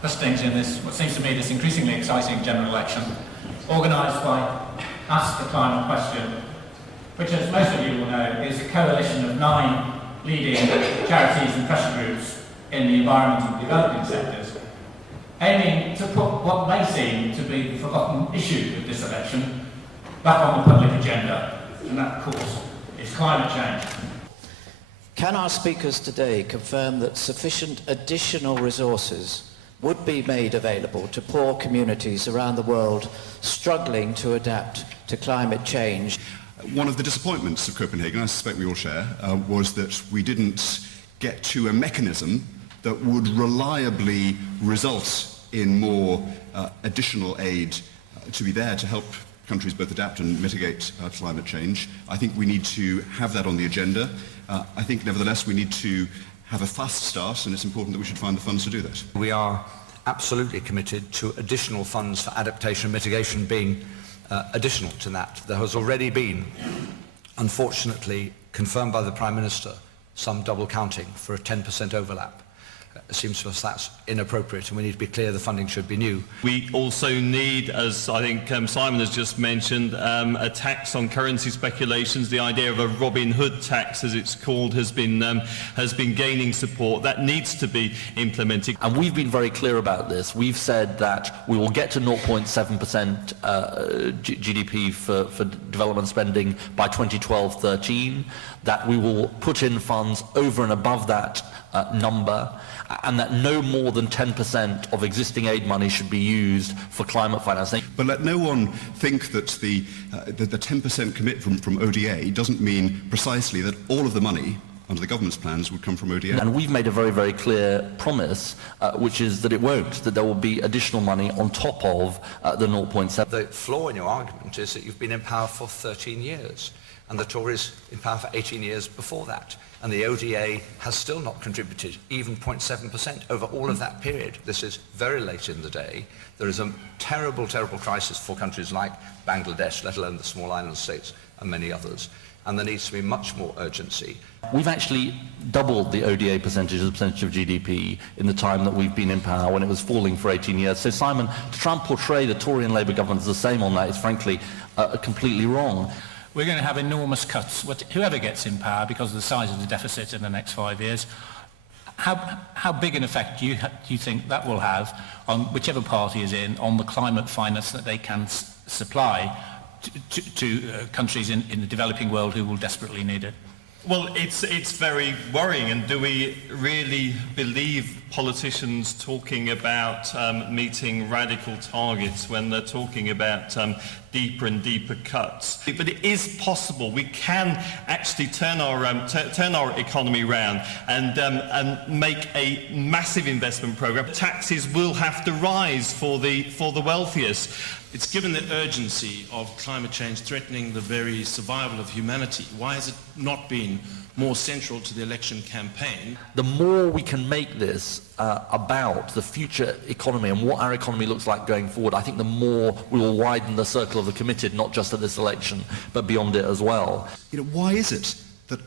hustings in this, what seems to me, this increasingly exciting general election, organised by Ask the Climate Question, which, as most of you will know, is a coalition of 9 leading charities and pressure groups in the environment and developing sectors, aiming to put what may seem to be the forgotten issue of this election back on the public agenda, and that, of course, is climate change. Can our speakers today confirm that sufficient additional resources would be made available to poor communities around the world struggling to adapt to climate change? One of the disappointments of Copenhagen, I suspect we all share, was that we didn't get to a mechanism that would reliably result in more additional aid to be there to help countries both adapt and mitigate climate change. I think we need to have that on the agenda. I think, nevertheless, we need to have a fast start, and it's important that we should find the funds to do that. We are absolutely committed to additional funds for adaptation and mitigation being additional to that. There has already been, unfortunately, confirmed by the Prime Minister, some double counting for a 10% overlap. It seems to us that's inappropriate, and we need to be clear the funding should be new. We also need, as I think Simon has just mentioned, a tax on currency speculations. The idea of a Robin Hood tax, as it's called, has been gaining support. That needs to be implemented. And we've been very clear about this. We've said that we will get to 0.7% GDP for development spending by 2012-13, that we will put in funds over and above that number, and that no more than 10% of existing aid money should be used for climate financing. But let no one think that the 10% commit from ODA doesn't mean precisely that all of the money under the government's plans would come from ODA. And we've made a very, very clear promise, which is that it won't, that there will be additional money on top of the 0.7. The flaw in your argument is that you've been in power for 13 years, and the Tories in power for 18 years before that. And the ODA has still not contributed even 0.7% over all of that period. This is very late in the day. There is a terrible, terrible crisis for countries like Bangladesh, let alone the small island states and many others. And there needs to be much more urgency. We've actually doubled the ODA percentage as a percentage of GDP in the time that we've been in power, when it was falling for 18 years. So, Simon, to try and portray the Tory and Labour government as the same on that is frankly completely wrong. We're going to have enormous cuts, whoever gets in power, because of the size of the deficit in the next 5 years. How big an effect do you think that will have on whichever party is in, on the climate finance that they can supply to countries in the developing world who will desperately need it? Well, it's very worrying, and do we really believe politicians talking about meeting radical targets when they're talking about deeper and deeper cuts? But it is possible. We can actually turn our economy around and make a massive investment program. Taxes will have to rise for the wealthiest. It's given the urgency of climate change threatening the very survival of humanity. Why has it not been more central to the election campaign? The more we can make this about the future economy and what our economy looks like going forward, I think the more we will widen the circle of the committed, not just at this election, but beyond it as well. You know, why is it that,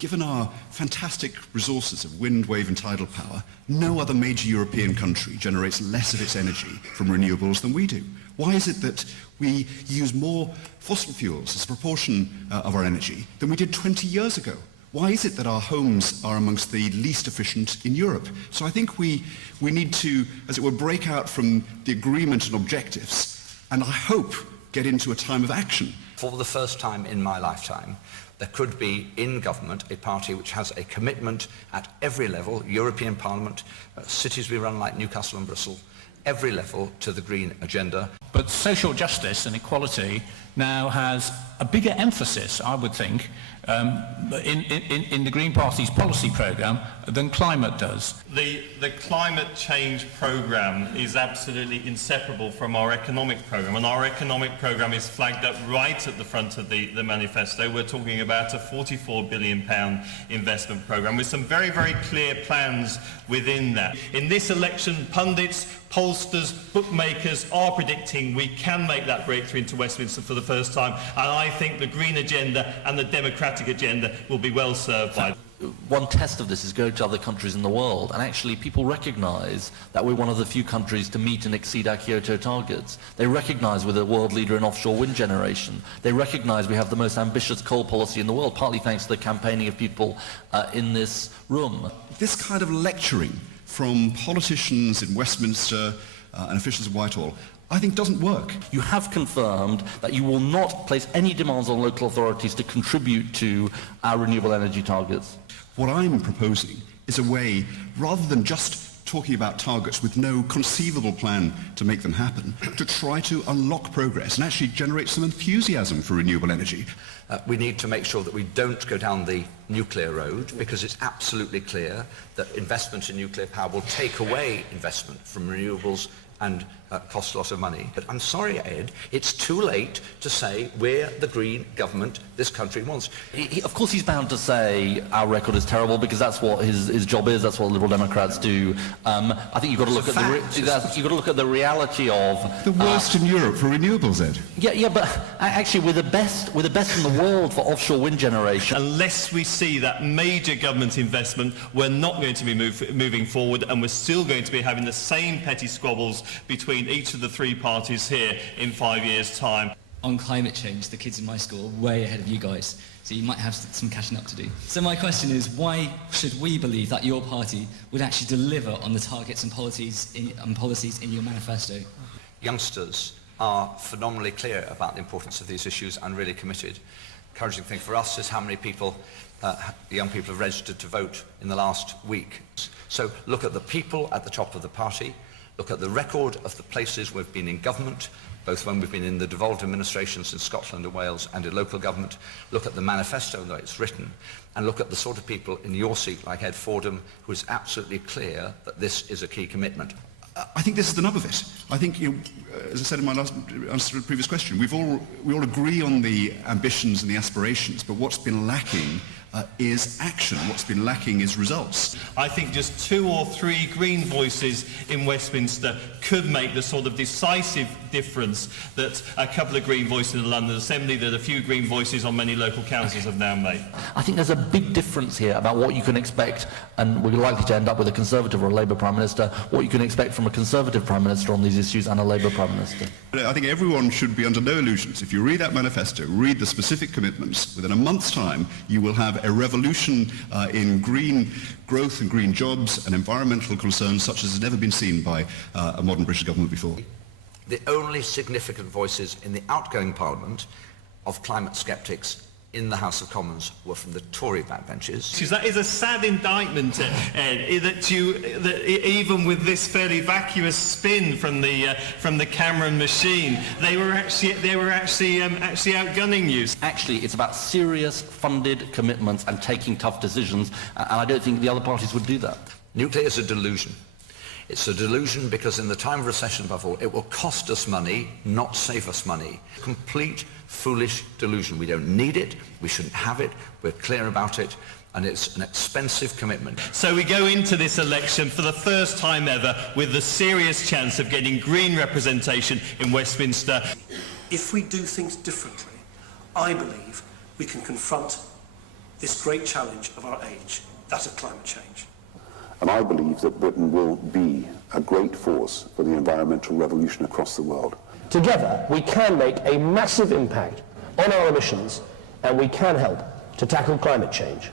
given our fantastic resources of wind, wave and tidal power, no other major European country generates less of its energy from renewables than we do? Why is it that we use more fossil fuels as a proportion of our energy than we did 20 years ago? Why is it that our homes are amongst the least efficient in Europe? So I think we need to, as it were, break out from the agreement and objectives, and I hope get into a time of action. For the first time in my lifetime, there could be in government a party which has a commitment at every level, European Parliament, cities we run like Newcastle and Bristol, every level to the green agenda. But social justice and equality now has a bigger emphasis, I would think, in the Green Party's policy programme than climate does. The climate change programme is absolutely inseparable from our economic programme, and our economic programme is flagged up right at the front of the manifesto. We're talking about a £44 billion investment programme with some very, very clear plans within that. In this election, pundits, pollsters, bookmakers are predicting we can make that breakthrough into Westminster for the first time, and I think the green agenda and the democratic agenda will be well served by. one test of this is go to other countries in the world, and actually people recognise that we're one of the few countries to meet and exceed our Kyoto targets. They recognise we're the world leader in offshore wind generation. They recognise we have the most ambitious coal policy in the world, partly thanks to the campaigning of people in this room. This kind of lecturing from politicians in Westminster and officials in Whitehall, I think doesn't work. You have confirmed that you will not place any demands on local authorities to contribute to our renewable energy targets. What I'm proposing is a way, rather than just talking about targets with no conceivable plan to make them happen, to try to unlock progress and actually generate some enthusiasm for renewable energy. We need to make sure that we don't go down the nuclear road, because it's absolutely clear that investment in nuclear power will take away investment from renewables and cost a lot of money. But I'm sorry, Ed, it's too late to say we're the green government this country wants. Of course he's bound to say our record is terrible, because that's what his job is, that's what Liberal Democrats do. I think you've got to look at the reality of... The worst in Europe for renewables, Ed. Yeah, but actually we're the best in the world for offshore wind generation. Unless we see that major government investment, we're not going to be moving forward, and we're still going to be having the same petty squabbles between each of the three parties here in 5 years' time. On climate change, the kids in my school are way ahead of you guys, so you might have some catching up to do. So my question is, why should we believe that your party would actually deliver on the targets and policies in your manifesto? Youngsters are phenomenally clear about the importance of these issues and really committed. Encouraging thing for us is how many people, young people, have registered to vote in the last week. So look at the people at the top of the party. Look at the record of the places we've been in government, both when we've been in the devolved administrations in Scotland and Wales and in local government. Look at the manifesto that it's written, and look at the sort of people in your seat, like Ed Fordham, who is absolutely clear that this is a key commitment. I think this is the nub of it. I think, as I said in my last answer to the previous question, we all agree on the ambitions and the aspirations, but what's been lacking is action. What's been lacking is results. I think just 2 or 3 Green voices in Westminster could make the sort of decisive difference that a couple of Green voices in the London Assembly, that a few Green voices on many local councils have now made. I think there's a big difference here about what you can expect, and we're likely to end up with a Conservative or a Labour Prime Minister, what you can expect from a Conservative Prime Minister on these issues and a Labour Prime Minister. I think everyone should be under no illusions. If you read that manifesto, read the specific commitments, within a month's time you will have a revolution in green growth and green jobs and environmental concerns such as has never been seen by a modern British government before. The only significant voices in the outgoing Parliament of climate sceptics in the House of Commons were from the Tory backbenches. That is a sad indictment, Ed, that even with this fairly vacuous spin from the Cameron machine, they were actually outgunning you. Actually, it's about serious, funded commitments and taking tough decisions, and I don't think the other parties would do that. Nuclear is a delusion. It's a delusion because in the time of recession, above all, it will cost us money, not save us money. Complete foolish delusion. We don't need it, we shouldn't have it, we're clear about it, and it's an expensive commitment. So we go into this election for the first time ever with the serious chance of getting Green representation in Westminster. If we do things differently, I believe we can confront this great challenge of our age, that of climate change. And I believe that Britain will be a great force for the environmental revolution across the world. Together, we can make a massive impact on our emissions, and we can help to tackle climate change.